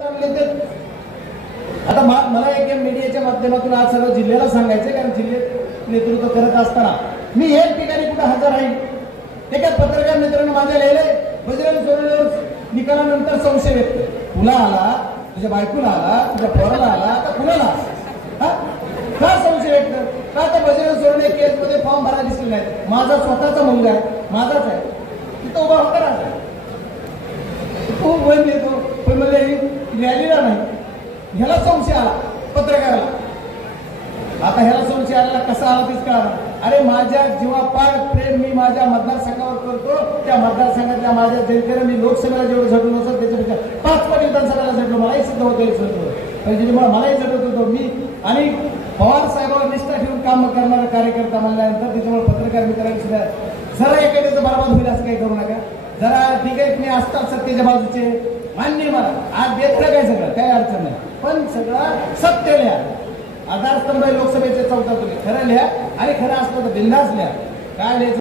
आता मला एक मीडियाच्या माध्यमातून आज सर्व जिल्ह्याला सांगायचं, कारण जिल्ह्यात नेतृत्व करत असताना मी एक ठिकाणी कुठे हजर आहे ते काय पत्रकार मित्रांनो माझ्या लिहिलंय, बजरंग सोडल्यावर निकालानंतर संशय व्यक्त, तुला आला, तुझ्या बायकोला आला, तुझ्या पोराला आला, आता कुणाला का संशय व्यक्त का? तर बजरंग सोडणे केस मध्ये फॉर्म भरायला दिसले नाही, माझा स्वतःचा मुलगा आहे, माझाच आहे, तिथं उभा होता राहता खूप वय येतो पण मला रॅलीला नाही, ह्याला संशय आला पत्रकाराला. आता ह्याला संशय आला कसा आला तेच कळाला. अरे माझ्या जीवापाड प्रेम मी माझ्या मतदारसंघावर करतो, त्या मतदारसंघातल्या माझ्या जनतेने मी लोकसभेला जेवढं झटलो नसतं त्याच्यापेक्षा 5 पट विधानसभेला झटलो, मलाही सिद्ध होतं, मलाही झटत होतो मी. आणि पवार साहेबांवर निष्ठा ठेवून काम करणारा कार्यकर्ता म्हणल्यानंतर त्याच्यामुळे पत्रकार मित्रांनी सुद्धा जरा एखाद्याचं बरबाद होईल असं काही करू नका. जरा ठीक आहे, मी असतात सत्तेच्या बाजूचे मान्य, मला आज देत काय सगळं काही अडचण नाही, पण सगळं सत्य लिहा. आधारस्तंभ लोकसभेचे 14 तुम्ही खरं लिहा आणि खरं असलं तर बिंदास लिहा. काय लिहायचं